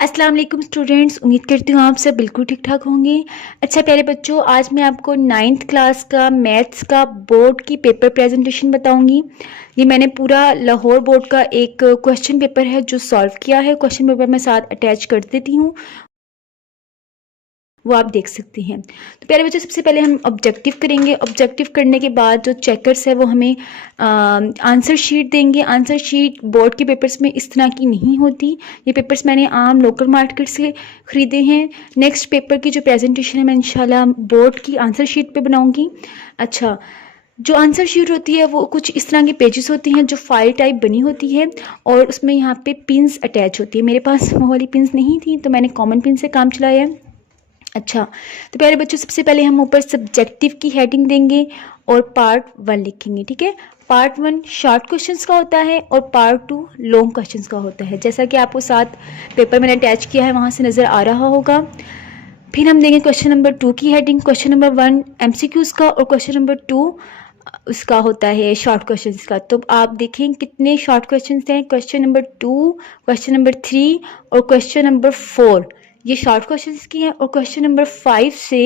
अस्सलाम वालेकुम स्टूडेंट्स, उम्मीद करती हूँ आप सब बिल्कुल ठीक ठाक होंगे। अच्छा प्यारे बच्चों, आज मैं आपको 9th क्लास का मैथ्स का बोर्ड की पेपर प्रेजेंटेशन बताऊंगी। ये मैंने पूरा लाहौर बोर्ड का एक क्वेश्चन पेपर है जो सॉल्व किया है। क्वेश्चन पेपर मैं साथ अटैच कर देती हूँ, वो आप देख सकते हैं। तो प्यारे बच्चों, सबसे पहले हम ऑब्जेक्टिव करेंगे। ऑब्जेक्टिव करने के बाद जो चेकर्स है वो हमें आंसर शीट देंगे। आंसर शीट बोर्ड के पेपर्स में इस तरह की नहीं होती। ये पेपर्स मैंने आम लोकल मार्केट से ख़रीदे हैं। नेक्स्ट पेपर की जो प्रेजेंटेशन है मैं इंशाल्लाह बोर्ड की आंसर शीट पे बनाऊंगी। अच्छा, जो आंसर शीट होती है वो कुछ इस तरह के पेजेस होती हैं जो फाइल टाइप बनी होती है और उसमें यहाँ पे पिन्स अटैच होती है। मेरे पास वो वाली पिन्स नहीं थी तो मैंने कॉमन पिन से काम चलाया है। अच्छा, तो प्यारे बच्चों, सबसे पहले हम ऊपर सब्जेक्टिव की हेडिंग देंगे और पार्ट 1 लिखेंगे। ठीक है, पार्ट 1 शॉर्ट क्वेश्चंस का होता है और पार्ट 2 लॉन्ग क्वेश्चंस का होता है, जैसा कि आपको साथ पेपर मैंने अटैच किया है वहाँ से नज़र आ रहा होगा। फिर हम देंगे क्वेश्चन नंबर 2 की हेडिंग। क्वेश्चन नंबर 1 MCQs का और क्वेश्चन नंबर 2 उसका होता है शॉर्ट क्वेश्चंस का। तो आप देखें कितने शॉर्ट क्वेश्चंस हैं। क्वेश्चन नंबर 2, क्वेश्चन नंबर 3 और क्वेश्चन नंबर 4 ये शॉर्ट क्वेश्चंस की हैं और क्वेश्चन नंबर 5 से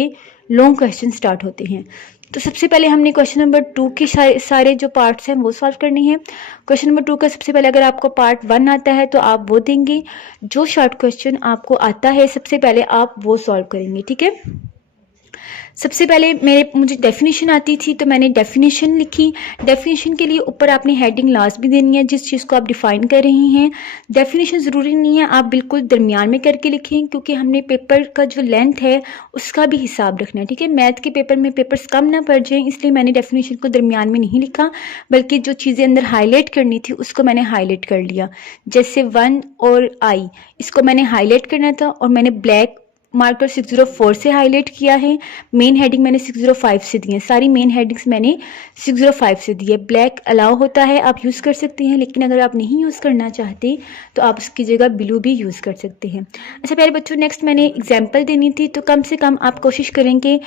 लॉन्ग क्वेश्चन स्टार्ट होते हैं। तो सबसे पहले हमने क्वेश्चन नंबर 2 के सारे जो पार्ट्स हैं वो सॉल्व करने हैं। क्वेश्चन नंबर 2 का सबसे पहले अगर आपको पार्ट 1 आता है तो आप वो देंगे। जो शॉर्ट क्वेश्चन आपको आता है सबसे पहले आप वो सॉल्व करेंगे। ठीक है, सबसे पहले मुझे डेफिनेशन आती थी तो मैंने डेफिनेशन लिखी। डेफिनेशन के लिए ऊपर आपने हेडिंग लास्ट भी देनी है जिस चीज़ को आप डिफाइन कर रही हैं। डेफिनेशन ज़रूरी नहीं है आप बिल्कुल दरमियान में करके लिखें, क्योंकि हमने पेपर का जो लेंथ है उसका भी हिसाब रखना है। ठीक है, मैथ के पेपर में पेपर्स कम ना पड़ जाएँ, इसलिए मैंने डेफिनेशन को दरमियान में नहीं लिखा, बल्कि जो चीज़ें अंदर हाईलाइट करनी थी उसको मैंने हाईलाइट कर लिया। जैसे 1 और I, इसको मैंने हाईलाइट करना था और मैंने ब्लैक मार्कर 604 से हाईलाइट किया है। मेन हेडिंग मैंने 605 से दी है। सारी मेन हेडिंग्स मैंने 605 से दी है। ब्लैक अलाउ होता है, आप यूज़ कर सकते हैं, लेकिन अगर आप नहीं यूज़ करना चाहते तो आप उसकी जगह ब्लू भी यूज़ कर सकते हैं। अच्छा प्यारे बच्चों, नेक्स्ट मैंने एग्जाम्पल देनी थी, तो कम से कम आप कोशिश करेंगे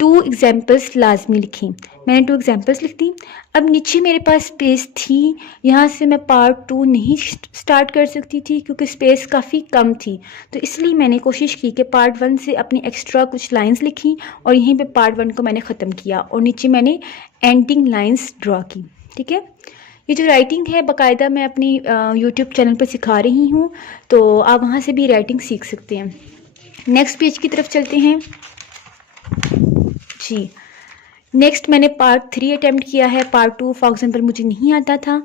2 एग्जाम्पल्स लाजमी लिखें। मैंने 2 एग्जाम्पल्स लिख दी। अब नीचे मेरे पास स्पेस थी, यहाँ से मैं पार्ट 2 नहीं स्टार्ट कर सकती थी क्योंकि स्पेस काफ़ी कम थी, तो इसलिए मैंने कोशिश की कि पार्ट 1 से अपनी एक्स्ट्रा कुछ लाइंस लिखी और यहीं पे पार्ट 1 को मैंने ख़त्म किया और नीचे मैंने एंडिंग लाइंस ड्रॉ की। ठीक है, ये जो राइटिंग है बाकायदा मैं अपनी यूट्यूब चैनल पर सिखा रही हूँ, तो आप वहाँ से भी राइटिंग सीख सकते हैं। नेक्स्ट पेज की तरफ चलते हैं जी। नेक्स्ट मैंने पार्ट 3 अटेम्प्ट किया है। पार्ट 2 फॉर एग्जाम्पल मुझे नहीं आता था,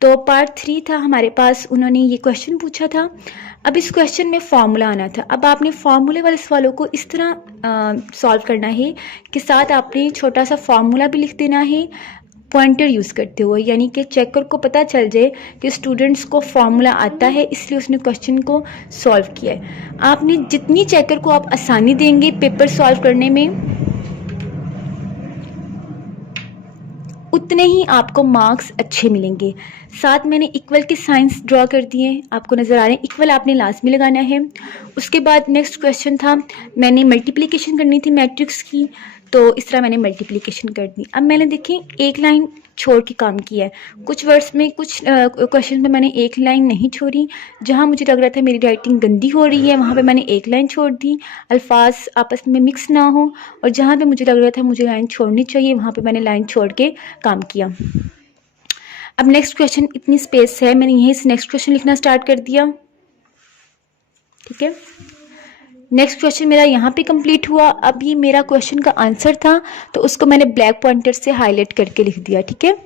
तो पार्ट 3 था हमारे पास। उन्होंने ये क्वेश्चन पूछा था। अब इस क्वेश्चन में फार्मूला आना था। अब आपने फार्मूले वाले सवालों को इस तरह सॉल्व करना है कि साथ आपने छोटा सा फार्मूला भी लिख देना है पॉइंटर यूज़ करते हुए, यानी कि चेकर को पता चल जाए कि स्टूडेंट्स को फार्मूला आता है, इसलिए उसने क्वेश्चन को सॉल्व किया है। आपने जितनी चेकर को आप आसानी देंगे पेपर सॉल्व करने में, उतने ही आपको मार्क्स अच्छे मिलेंगे। साथ मैंने इक्वल के साइंस ड्रॉ कर दिए, आपको नज़र आ रहे हैं। इक्वल आपने लास्ट में लगाना है। उसके बाद नेक्स्ट क्वेश्चन था, मैंने मल्टीप्लिकेशन करनी थी मैट्रिक्स की, तो इस तरह मैंने मल्टीप्लिकेशन कर दी। अब मैंने देखें एक लाइन छोड़ के काम किया है। कुछ वर्ड्स में, कुछ क्वेश्चन में मैंने एक लाइन नहीं छोड़ी। जहाँ मुझे लग रहा था मेरी राइटिंग गंदी हो रही है वहाँ पे मैंने एक लाइन छोड़ दी, अल्फाज आपस में मिक्स ना हो, और जहाँ पे मुझे लग रहा था मुझे लाइन छोड़नी चाहिए वहाँ पे मैंने लाइन छोड़ के काम किया। अब नेक्स्ट क्वेश्चन, इतनी स्पेस है, मैंने यहीं से नेक्स्ट क्वेश्चन लिखना स्टार्ट कर दिया। ठीक है, नेक्स्ट क्वेश्चन मेरा यहाँ पे कंप्लीट हुआ। अब ये मेरा क्वेश्चन का आंसर था, तो उसको मैंने ब्लैक पॉइंटर से हाईलाइट करके लिख दिया। ठीक है,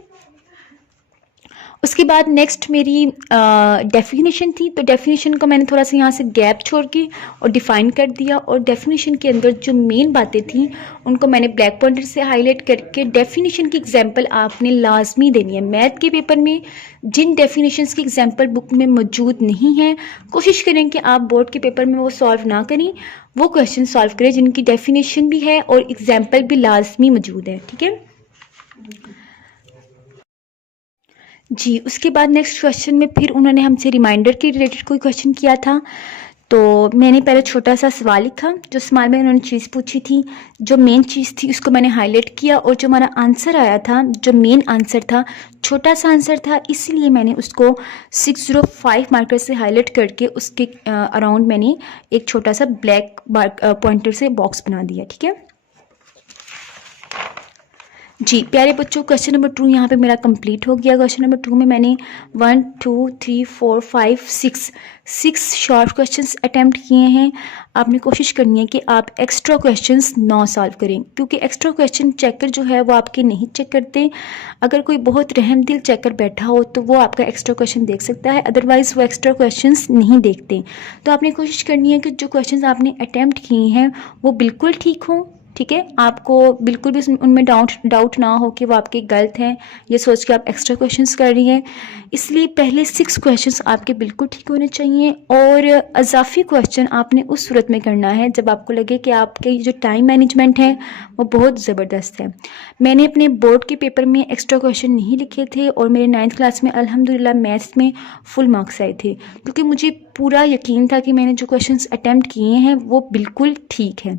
उसके बाद नेक्स्ट मेरी डेफिनेशन थी, तो डेफिनेशन को मैंने थोड़ा सा यहाँ से गैप छोड़ के और डिफ़ाइन कर दिया, और डेफिनेशन के अंदर जो मेन बातें थी उनको मैंने ब्लैक पॉइंटर से हाईलाइट करके, डेफिनेशन की एग्जांपल आपने लाजमी देनी है। मैथ के पेपर में जिन डेफिनेशंस की एग्जांपल बुक में मौजूद नहीं है, कोशिश करें कि आप बोर्ड के पेपर में वो सॉल्व ना करें, वो क्वेश्चन सॉल्व करें जिनकी डेफिनेशन भी है और एग्जाम्पल भी लाजमी मौजूद है। ठीक है जी। उसके बाद नेक्स्ट क्वेश्चन में फिर उन्होंने हमसे रिमाइंडर के रिलेटेड कोई क्वेश्चन किया था, तो मैंने पहले छोटा सा सवाल लिखा, जो सवाल में उन्होंने चीज़ पूछी थी, जो मेन चीज़ थी उसको मैंने हाईलाइट किया, और जो हमारा आंसर आया था, जो मेन आंसर था, छोटा सा आंसर था, इसलिए मैंने उसको 605 मार्कर से हाईलाइट करके उसके अराउंड मैंने एक छोटा सा ब्लैक पॉइंटर से बॉक्स बना दिया। ठीक है जी प्यारे बच्चों, क्वेश्चन नंबर 2 यहाँ पे मेरा कंप्लीट हो गया। क्वेश्चन नंबर 2 में मैंने 1 2 3 4 5 6 शॉर्ट क्वेश्चंस अटेम्प्ट किए हैं। आपने कोशिश करनी है कि आप एक्स्ट्रा क्वेश्चंस 9 सॉल्व करें, क्योंकि एक्स्ट्रा क्वेश्चन चेकर जो है वो आपके नहीं चेक करते। अगर कोई बहुत रहमदिल चेकर बैठा हो तो वो आपका एक्स्ट्रा क्वेश्चन देख सकता है, अदरवाइज़ वो एक्स्ट्रा क्वेश्चंस नहीं देखते। तो आपने कोशिश करनी है कि जो क्वेश्चंस आपने अटेम्प्ट किए हैं वो बिल्कुल ठीक हों। ठीक है, आपको बिल्कुल भी उनमें डाउट ना हो कि वो आपके गलत हैं, ये सोच के आप एक्स्ट्रा क्वेश्चंस कर रही हैं। इसलिए पहले 6 क्वेश्चंस आपके बिल्कुल ठीक होने चाहिए, और अजाफी क्वेश्चन आपने उस सूरत में करना है जब आपको लगे कि आपके जो टाइम मैनेजमेंट है वो बहुत ज़बरदस्त है। मैंने अपने बोर्ड के पेपर में एक्स्ट्रा क्वेश्चन नहीं लिखे थे, और मेरे 9th क्लास में अल्हम्दुलिल्लाह मैथ्स में फुल मार्क्स आए थे, क्योंकि मुझे पूरा यकीन था कि मैंने जो क्वेश्चंस अटेम्प्ट किए हैं वो बिल्कुल ठीक है।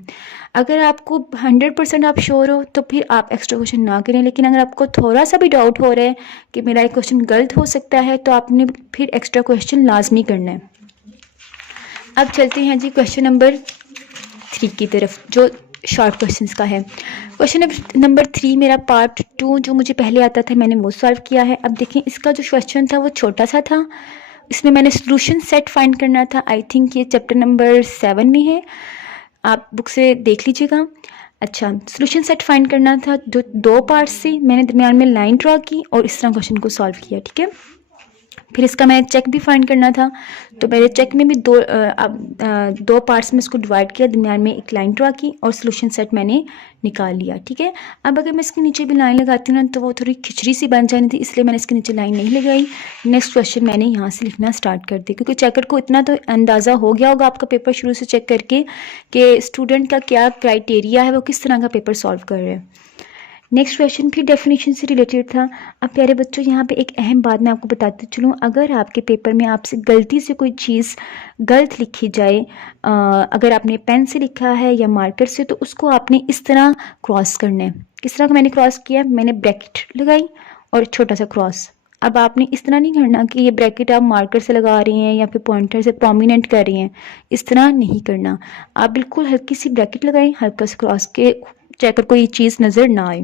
अगर आपको 100% आप श्योर हो तो फिर आप एक्स्ट्रा क्वेश्चन ना करें, लेकिन अगर आपको थोड़ा सा भी डाउट हो रहा है कि मेरा एक क्वेश्चन गलत हो सकता है तो आपने फिर एक्स्ट्रा क्वेश्चन लाजमी करना है। अब चलते हैं जी क्वेश्चन नंबर 3 की तरफ, जो शॉर्ट क्वेश्चंस का है। क्वेश्चन नंबर 3 मेरा पार्ट 2 जो मुझे पहले आता था मैंने वो सॉल्व किया है। अब देखें, इसका जो क्वेश्चन था वो छोटा सा था, इसमें मैंने सोल्यूशन सेट फाइंड करना था। आई थिंक ये चैप्टर नंबर 7 में है, आप बुक से देख लीजिएगा। अच्छा, सोल्यूशन सेट फाइंड करना था, जो 2 पार्ट से मैंने दरमियान में लाइन ड्रा की और इस तरह क्वेश्चन को सॉल्व किया। ठीक है, फिर इसका मैंने चेक भी फाइंड करना था, तो मेरे चेक में भी 2 पार्ट्स में इसको डिवाइड किया, दरमियान में एक लाइन ड्रा की और सोल्यूशन सेट मैंने निकाल लिया। ठीक है, अब अगर मैं इसके नीचे भी लाइन लगाती हूँ ना तो वो थोड़ी खिचड़ी सी बन जानी थी, इसलिए मैंने इसके नीचे लाइन नहीं लगाई। नेक्स्ट क्वेश्चन मैंने यहाँ से लिखना स्टार्ट कर दिया, क्योंकि चेकर को इतना तो अंदाज़ा हो गया होगा आपका पेपर शुरू से चेक करके कि स्टूडेंट का क्या क्राइटेरिया है, वो किस तरह का पेपर सॉल्व कर रहे हैं। नेक्स्ट क्वेश्चन फिर डेफिनेशन से रिलेटेड था। अब प्यारे बच्चों, यहाँ पे एक अहम बात मैं आपको बताती चलूँ, अगर आपके पेपर में आपसे गलती से कोई चीज़ गलत लिखी जाए, अगर आपने पेन से लिखा है या मार्कर से, तो उसको आपने इस तरह क्रॉस करना है। किस तरह का मैंने क्रॉस किया, मैंने ब्रैकेट लगाई और छोटा सा क्रॉस। अब आपने इस तरह नहीं करना कि ये ब्रैकेट आप मार्कर से लगा रही हैं या फिर पॉइंटर से प्रोमिनेंट कर रही हैं, इस तरह नहीं करना। आप बिल्कुल हल्की सी ब्रैकेट लगाएं, हल्का सा क्रॉस के, चेकर को ये चीज़ नज़र ना आए।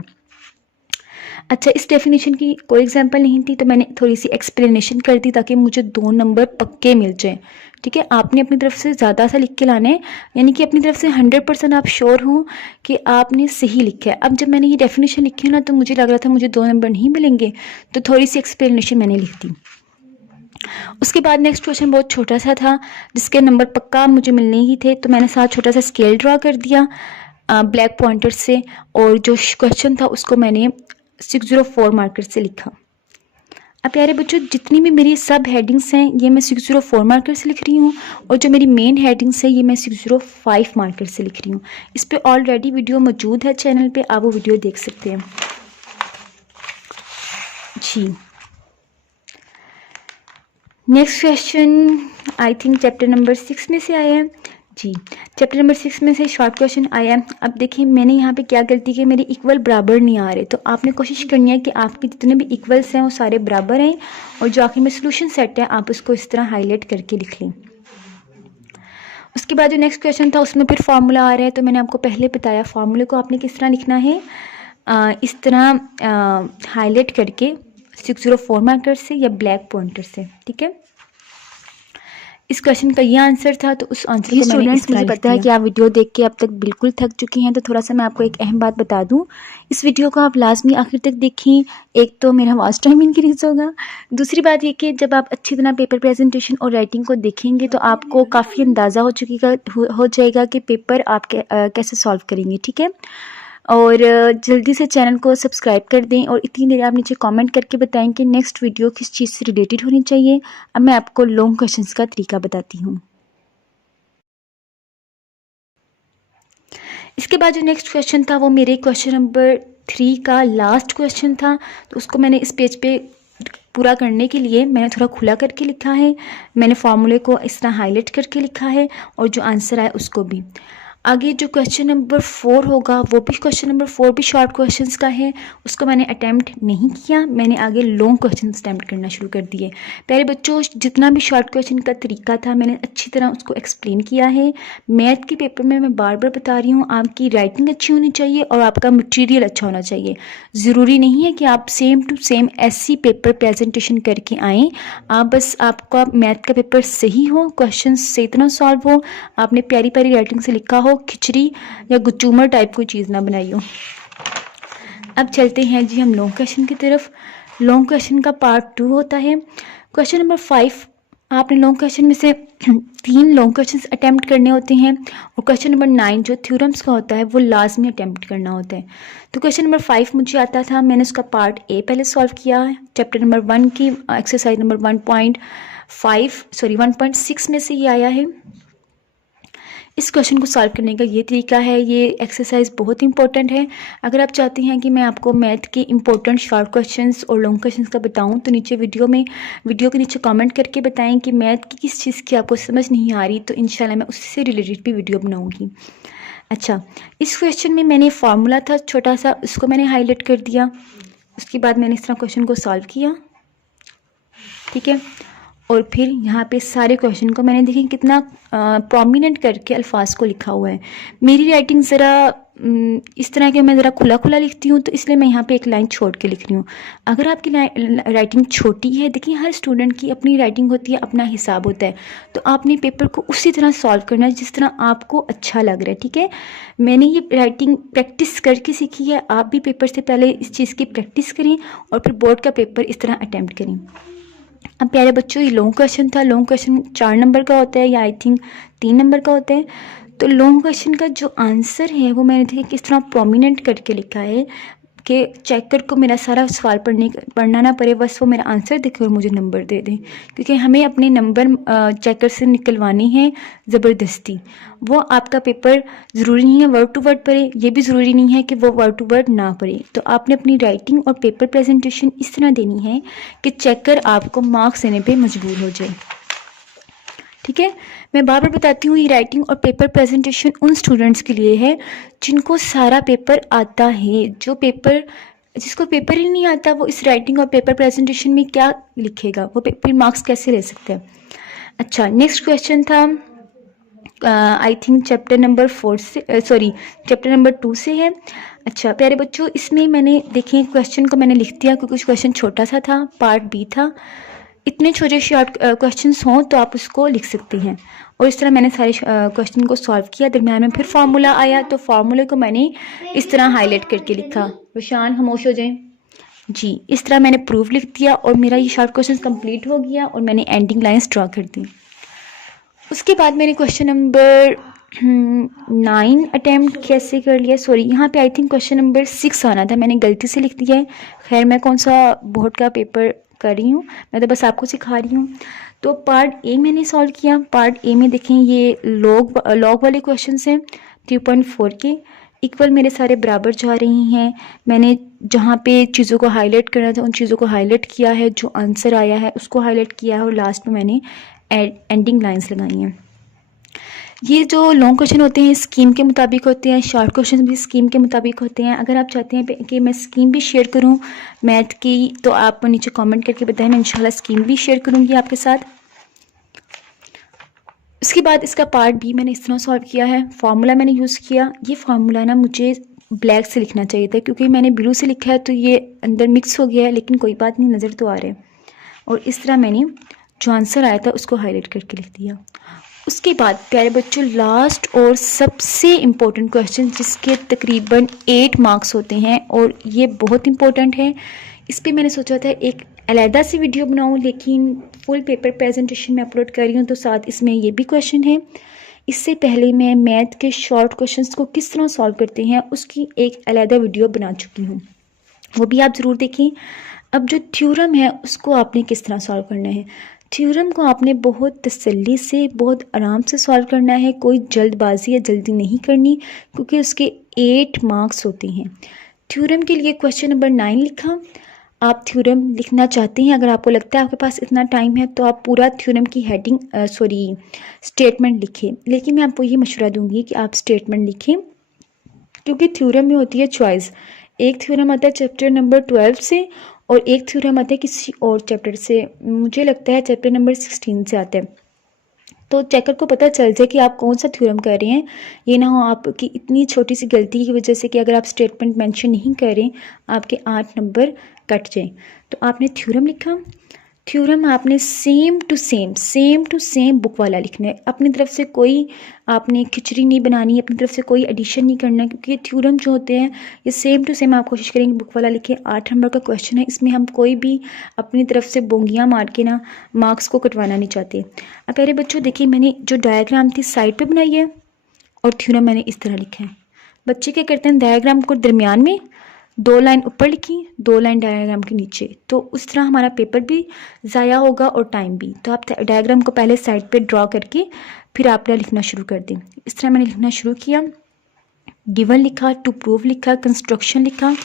अच्छा, इस डेफिनेशन की कोई एग्जांपल नहीं थी तो मैंने थोड़ी सी एक्सप्लेनेशन कर दी ताकि मुझे 2 नंबर पक्के मिल जाएं। ठीक है, आपने अपनी तरफ से ज़्यादा सा लिख के लाना है, यानी कि अपनी तरफ से 100% आप श्योर हो कि आपने सही लिखा है। अब जब मैंने ये डेफिनेशन लिखी ना तो मुझे लग रहा था मुझे 2 नंबर नहीं मिलेंगे, तो थोड़ी सी एक्सप्लेनेशन मैंने लिख दी। उसके बाद नेक्स्ट क्वेश्चन बहुत छोटा सा था, जिसके नंबर पक्का मुझे मिलने ही थे, तो मैंने साथ छोटा सा स्केल ड्रा कर दिया ब्लैक पॉइंटर से, और जो क्वेश्चन था उसको मैंने 604 मार्कर से लिखा। अब प्यारे बच्चों, जितनी भी मेरी सब हेडिंग्स हैं ये मैं 604 मार्कर से लिख रही हूँ, और जो मेरी मेन हेडिंग्स है ये मैं 605 मार्कर से लिख रही हूँ। इस पे ऑलरेडी वीडियो मौजूद है चैनल पे, आप वो वीडियो देख सकते हैं जी। Next question I think chapter number 6 में से आया है जी। चैप्टर नंबर 6 में से शॉर्ट क्वेश्चन आया। अब देखिए, मैंने यहाँ पे क्या गलती की, मेरे इक्वल बराबर नहीं आ रहे, तो आपने कोशिश करनी है कि आपके जितने भी इक्वल्स हैं वो सारे बराबर हैं, और जो आखिर में सोल्यूशन सेट है आप उसको इस तरह हाईलाइट करके लिख लें। उसके बाद जो नेक्स्ट क्वेश्चन था उसमें फिर फार्मूला आ रहा है, तो मैंने आपको पहले बताया फार्मूले को आपने किस तरह लिखना है, इस तरह हाईलाइट करके 604 मार्कर से या ब्लैक पॉइंटर से। ठीक है, इस क्वेश्चन का ये आंसर था, तो उस आंसर को मैंने इस तरह मुझे पता है कि आप वीडियो देख के अब तक बिल्कुल थक चुकी हैं, तो थोड़ा सा मैं आपको एक अहम बात बता दूं, इस वीडियो को आप लाजमी आखिर तक देखें। एक तो मेरा वॉच टाइम इंक्रीज होगा, दूसरी बात ये कि जब आप अच्छी तरह पेपर प्रेजेंटेशन और राइटिंग को देखेंगे तो आपको काफ़ी अंदाज़ा हो जाएगा कि पेपर आप कैसे सॉल्व करेंगे। ठीक है, और जल्दी से चैनल को सब्सक्राइब कर दें, और इतनी देर आप नीचे कमेंट करके बताएं कि नेक्स्ट वीडियो किस चीज़ से रिलेटेड होनी चाहिए। अब मैं आपको लॉन्ग क्वेश्चंस का तरीका बताती हूँ। इसके बाद जो नेक्स्ट क्वेश्चन था वो मेरे क्वेश्चन नंबर 3 का लास्ट क्वेश्चन था, तो उसको मैंने इस पेज पे पूरा करने के लिए मैंने थोड़ा खुला करके लिखा है, मैंने फार्मूले को इस तरह हाईलाइट करके लिखा है और जो आंसर आए उसको भी। आगे जो क्वेश्चन नंबर 4 होगा वो भी क्वेश्चन नंबर 4 भी शॉर्ट क्वेश्चंस का है, उसको मैंने अटैम्प्ट नहीं किया, मैंने आगे लॉन्ग क्वेश्चंस अटैम्प्ट करना शुरू कर दिए। प्यारे बच्चों, जितना भी शॉर्ट क्वेश्चन का तरीका था मैंने अच्छी तरह उसको एक्सप्लेन किया है। मैथ के पेपर में मैं बार बार बता रही हूँ, आपकी राइटिंग अच्छी होनी चाहिए और आपका मटीरियल अच्छा होना चाहिए। ज़रूरी नहीं है कि आप सेम टू सेम ऐसी पेपर प्रेजेंटेशन करके आएँ, आप बस आपका मैथ का पेपर सही हो, क्वेश्चन सही तरह सॉल्व हो, आपने प्यारी प्यारी राइटिंग से लिखा हो, खिचड़ी या गुचूमर टाइप कोई चीज़ ना बनाई हो। अब चलते हैं जी हम लॉन्ग क्वेश्चन की तरफ। लॉन्ग क्वेश्चन का पार्ट 2 होता है। क्वेश्चन नंबर 5, आपने लॉन्ग क्वेश्चन में से 3 लॉन्ग क्वेश्चन अटैम्प्ट करने होते हैं और क्वेश्चन नंबर 9 जो थ्योरम्स का होता है वो लाजमी अटैम्प्ट करना होता है। तो क्वेश्चन नंबर 5 मुझे आता था, मैंने उसका पार्ट ए पहले सॉल्व किया है। चैप्टर नंबर 1 की एक्सरसाइज नंबर 1.6 में से ये आया है। इस क्वेश्चन को सॉल्व करने का ये तरीका है, ये एक्सरसाइज बहुत इंपॉर्टेंट है। अगर आप चाहते हैं कि मैं आपको मैथ के इंपॉर्टेंट शॉर्ट क्वेश्चंस और लॉन्ग क्वेश्चंस का बताऊं तो नीचे वीडियो के नीचे कमेंट करके बताएं कि मैथ की किस चीज़ की आपको समझ नहीं आ रही, तो इंशाल्लाह मैं उससे रिलेटेड भी वीडियो बनाऊँगी। अच्छा, इस क्वेश्चन में मैंने फार्मूला था छोटा सा, उसको मैंने हाईलाइट कर दिया। उसके बाद मैंने इस तरह क्वेश्चन को सॉल्व किया, ठीक है। और फिर यहाँ पे सारे क्वेश्चन को मैंने देखिए कितना प्रोमिनेंट करके अल्फाज को लिखा हुआ है। मेरी राइटिंग ज़रा इस तरह के मैं ज़रा खुला खुला लिखती हूँ, तो इसलिए मैं यहाँ पे एक लाइन छोड़ के लिख रही हूँ। अगर आपकी राइटिंग छोटी है, देखिए हर स्टूडेंट की अपनी राइटिंग होती है, अपना हिसाब होता है, तो आपने पेपर को उसी तरह सॉल्व करना है जिस तरह आपको अच्छा लग रहा है, ठीक है। मैंने ये राइटिंग प्रैक्टिस करके सीखी है, आप भी पेपर से पहले इस चीज़ की प्रैक्टिस करें और फिर बोर्ड का पेपर इस तरह अटैम्प्ट करें। अब प्यारे बच्चों, ये लॉन्ग क्वेश्चन था। लॉन्ग क्वेश्चन 4 नंबर का होता है या आई थिंक 3 नंबर का होता है। तो लॉन्ग क्वेश्चन का जो आंसर है वो मैंने देखिए किस तरह प्रोमिनेंट करके लिखा है कि चेकर को मेरा सारा सवाल पढ़ना ना पड़े, बस वो मेरा आंसर देखे और मुझे नंबर दे दें, क्योंकि हमें अपने नंबर चेकर से निकलवानी है ज़बरदस्ती। वो आपका पेपर ज़रूरी नहीं है वर्ड टू वर्ड पढ़े, ये भी ज़रूरी नहीं है कि वो वर्ड टू वर्ड ना पढ़े। तो आपने अपनी राइटिंग और पेपर प्रेजेंटेशन इस तरह देनी है कि चेकर आपको मार्क्स देने पर मजबूर हो जाए, ठीक है। मैं बार बार बताती हूँ, ये राइटिंग और पेपर प्रेजेंटेशन उन स्टूडेंट्स के लिए है जिनको सारा पेपर आता है। जिसको पेपर ही नहीं आता वो इस राइटिंग और पेपर प्रेजेंटेशन में क्या लिखेगा, वो पेपर मार्क्स कैसे ले सकते हैं। अच्छा, नेक्स्ट क्वेश्चन था आई थिंक चैप्टर नंबर 2 से है। अच्छा प्यारे बच्चों, इसमें मैंने देखिए क्वेश्चन को मैंने लिख दिया क्योंकि क्वेश्चन छोटा सा था, पार्ट बी था। इतने छोटे शॉर्ट क्वेश्चंस हों तो आप उसको लिख सकते हैं। और इस तरह मैंने सारे क्वेश्चन को सॉल्व किया। दरम्यान में फिर फार्मूला आया तो फार्मूले को मैंने इस तरह हाईलाइट करके लिखा। रोशान खामोश हो जाए जी। इस तरह मैंने प्रूफ लिख दिया और मेरा ये शॉर्ट क्वेश्चन कंप्लीट हो गया और मैंने एंडिंग लाइन्स ड्रॉ कर दी। उसके बाद मैंने क्वेश्चन नंबर 9 अटैम्प्ट कैसे कर लिया, सॉरी यहाँ पे आई थिंक क्वेश्चन नंबर 6 आना था, मैंने गलती से लिख दिया है। खैर मैं कौन सा बोर्ड का पेपर कर रही हूँ, मैं तो बस आपको सिखा रही हूँ। तो पार्ट ए मैंने सॉल्व किया। पार्ट ए में देखें ये लॉग वाले क्वेश्चन हैं 3.4 के। इक्वल मेरे सारे बराबर जा रही हैं। मैंने जहाँ पे चीज़ों को हाईलाइट करना था उन चीज़ों को हाईलाइट किया है, जो आंसर आया है उसको हाईलाइट किया है और लास्ट में मैंने एंडिंग लाइंस लगाई हैं। ये जो लॉन्ग क्वेश्चन होते हैं स्कीम के मुताबिक होते हैं, शॉर्ट क्वेश्चन भी स्कीम के मुताबिक होते हैं। अगर आप चाहते हैं कि मैं स्कीम भी शेयर करूं मैथ की तो आप नीचे कमेंट करके बताएं, मैं इंशाल्लाह स्कीम भी शेयर करूंगी आपके साथ। उसके बाद इसका पार्ट बी मैंने इस तरह सॉल्व किया है। फार्मूला मैंने यूज़ किया। ये फार्मूला ना मुझे ब्लैक से लिखना चाहिए था क्योंकि मैंने ब्लू से लिखा है तो ये अंदर मिक्स हो गया है, लेकिन कोई बात नहीं, नज़र तो आ रहा है। और इस तरह मैंने जो आंसर आया था उसको हाईलाइट करके लिख दिया। उसके बाद प्यारे बच्चों लास्ट और सबसे इम्पोर्टेंट क्वेश्चन जिसके तकरीबन 8 मार्क्स होते हैं और ये बहुत इम्पोर्टेंट है। इस पर मैंने सोचा था एक अलहदा सी वीडियो बनाऊं, लेकिन फुल पेपर प्रेजेंटेशन में अपलोड कर रही हूँ तो साथ इसमें ये भी क्वेश्चन है। इससे पहले मैं मैथ के शॉर्ट क्वेश्चंस को किस तरह सॉल्व करते हैं उसकी एक अलहदा वीडियो बना चुकी हूँ, वो भी आप ज़रूर देखें। अब जो थ्योरम है उसको आपने किस तरह सॉल्व करना है। थ्योरम को आपने बहुत तसल्ली से बहुत आराम से सॉल्व करना है, कोई जल्दबाजी या जल्दी नहीं करनी क्योंकि उसके 8 मार्क्स होते हैं। थ्योरम के लिए क्वेश्चन नंबर 9 लिखा। आप थ्योरम लिखना चाहते हैं, अगर आपको लगता है आपके पास इतना टाइम है, तो आप पूरा थ्योरम की हेडिंग स्टेटमेंट लिखें। लेकिन मैं आपको ये मशवरा दूंगी कि आप स्टेटमेंट लिखें, क्योंकि थ्योरम में होती है चॉइस। एक थ्योरम आता है चैप्टर नंबर 12 से और एक थ्योरम आता है किसी और चैप्टर से, मुझे लगता है चैप्टर नंबर 16 से आता है। तो चेकर को पता चल जाए कि आप कौन सा थ्योरम कर रहे हैं। ये ना हो आपकी इतनी छोटी सी गलती की वजह से कि अगर आप स्टेटमेंट मेंशन नहीं कर रहे, आपके 8 नंबर कट जाएं। तो आपने थ्योरम लिखा, थ्योरम आपने सेम टू सेम बुक वाला लिखना है। अपनी तरफ से कोई आपने खिचड़ी नहीं बनानी है, अपनी तरफ से कोई एडिशन नहीं करना है, क्योंकि थ्योरम जो होते हैं ये सेम टू सेम आप कोशिश करेंगे बुक वाला लिखें। 8 नंबर का क्वेश्चन है, इसमें हम कोई भी अपनी तरफ से बोंगियाँ मार के ना मार्क्स को कटवाना नहीं चाहते। अब प्यारे बच्चों देखिए, मैंने जो डायग्राम थी साइड पर बनाई है और थ्योरम मैंने इस तरह लिखा है। बच्चे क्या करते हैं, डायग्राम को दरमियान में 2 लाइन ऊपर लिखी, 2 लाइन डायग्राम के नीचे, तो उस तरह हमारा पेपर भी ज़ाया होगा और टाइम भी। तो आप डायग्राम को पहले साइड पे ड्रॉ करके फिर आपने लिखना शुरू कर दें। इस तरह मैंने लिखना शुरू किया, गिवन लिखा, टू प्रूव लिखा, कंस्ट्रक्शन लिखा,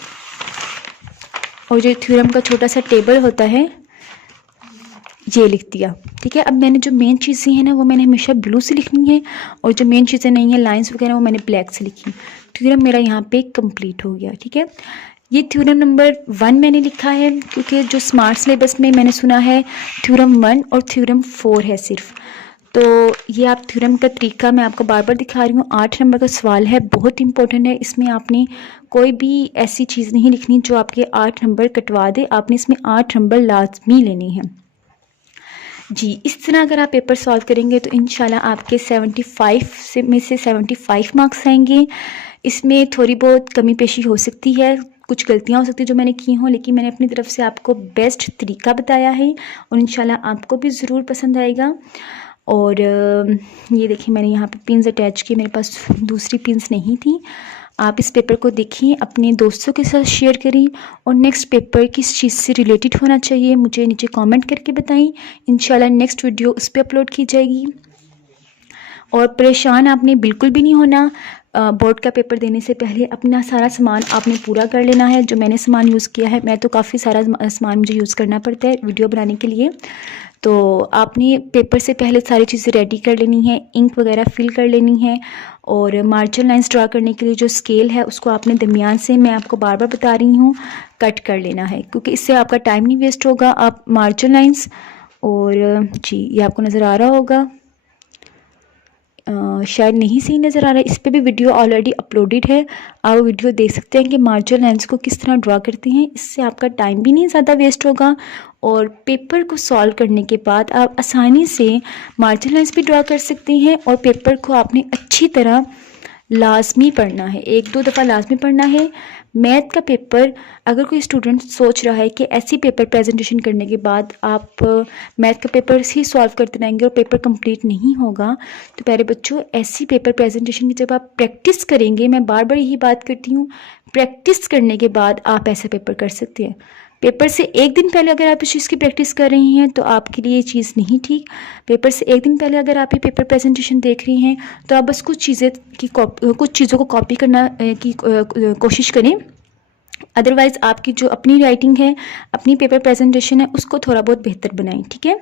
और जो थ्योरम का छोटा सा टेबल होता है ये लिख दिया। ठीक है, अब मैंने जो मेन चीज़ें हैं ना वो मैंने हमेशा ब्लू से लिखनी है, और जो मेन चीज़ें नहीं है लाइंस वगैरह वो मैंने ब्लैक से लिखी। थ्योरम मेरा यहाँ पे कंप्लीट हो गया। ठीक है, ये थ्योरम नंबर 1 मैंने लिखा है, क्योंकि जो स्मार्ट सिलेबस में मैंने सुना है थ्योरम 1 और थ्योरम 4 है सिर्फ। तो ये आप थ्योरम का तरीका मैं आपको बार बार दिखा रही हूँ। 8 नंबर का सवाल है, बहुत इंपॉर्टेंट है। इसमें आपने कोई भी ऐसी चीज़ नहीं लिखनी जो आपके 8 नंबर कटवा दे, आपने इसमें 8 नंबर लाजमी लेने हैं जी। इस तरह अगर आप पेपर सॉल्व करेंगे तो इंशाल्लाह आपके 75 में से 75 मार्क्स आएंगे। इसमें थोड़ी बहुत कमी पेशी हो सकती है, कुछ गलतियां हो सकती है जो मैंने की हों, लेकिन मैंने अपनी तरफ से आपको बेस्ट तरीका बताया है और इंशाल्लाह आपको भी ज़रूर पसंद आएगा। और ये देखिए मैंने यहाँ पे पिन्स अटैच की, मेरे पास दूसरी पिन्स नहीं थी। आप इस पेपर को देखिए, अपने दोस्तों के साथ शेयर करें, और नेक्स्ट पेपर किस चीज़ से रिलेटेड होना चाहिए मुझे नीचे कमेंट करके बताएं। इंशाल्लाह नेक्स्ट वीडियो उस पर अपलोड की जाएगी। और परेशान आपने बिल्कुल भी नहीं होना, बोर्ड का पेपर देने से पहले अपना सारा सामान आपने पूरा कर लेना है। जो मैंने सामान यूज़ किया है, मैं तो काफ़ी सारा सामान मुझे यूज़ करना पड़ता है वीडियो बनाने के लिए, तो आपने पेपर से पहले सारी चीज़ें रेडी कर लेनी है, इंक वगैरह फिल कर लेनी है, और मार्जिन लाइंस ड्रा करने के लिए जो स्केल है उसको आपने दरमियान से, मैं आपको बार बार बता रही हूँ, कट कर लेना है, क्योंकि इससे आपका टाइम नहीं वेस्ट होगा। आप मार्जिन लाइंस, और जी ये आपको नज़र आ रहा होगा, शायद नहीं सही नज़र आ रहा है, इस पर भी वीडियो ऑलरेडी अपलोडेड है, आप वीडियो देख सकते हैं कि मार्जिन लाइंस को किस तरह ड्रा करते हैं। इससे आपका टाइम भी नहीं ज़्यादा वेस्ट होगा, और पेपर को सॉल्व करने के बाद आप आसानी से मार्जिन लाइंस भी ड्रा कर सकते हैं। और पेपर को आपने अच्छी तरह लाजमी पढ़ना है, 1-2 दफ़ा लाजमी पढ़ना है। मैथ का पेपर, अगर कोई स्टूडेंट सोच रहा है कि ऐसी पेपर प्रेजेंटेशन करने के बाद आप मैथ का पेपर ही सॉल्व करते रहेंगे और पेपर कंप्लीट नहीं होगा, तो प्यारे बच्चों ऐसी पेपर प्रेजेंटेशन की जब आप प्रैक्टिस करेंगे, मैं बार बार यही बात करती हूँ, प्रैक्टिस करने के बाद आप ऐसा पेपर कर सकते हैं। पेपर से 1 दिन पहले अगर आप इस चीज़ की प्रैक्टिस कर रही हैं तो आपके लिए ये चीज़ नहीं ठीक। पेपर से 1 दिन पहले अगर आप ये पेपर प्रेजेंटेशन देख रही हैं तो आप बस कुछ चीज़ों को कॉपी करना की कोशिश करें। अदरवाइज़ आपकी जो अपनी राइटिंग है, अपनी पेपर प्रेजेंटेशन है, उसको थोड़ा बहुत बेहतर बनाएं। ठीक है,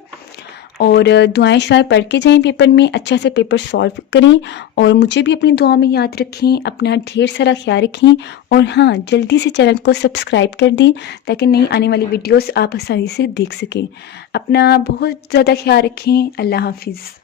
और दुआएं शायद पढ़ के जाएं, पेपर में अच्छा से पेपर सॉल्व करें, और मुझे भी अपनी दुआ में याद रखें। अपना ढेर सारा ख्याल रखें, और हाँ जल्दी से चैनल को सब्सक्राइब कर दें ताकि नई आने वाली वीडियोस आप आसानी से देख सकें। अपना बहुत ज़्यादा ख्याल रखें। अल्लाह हाफिज़।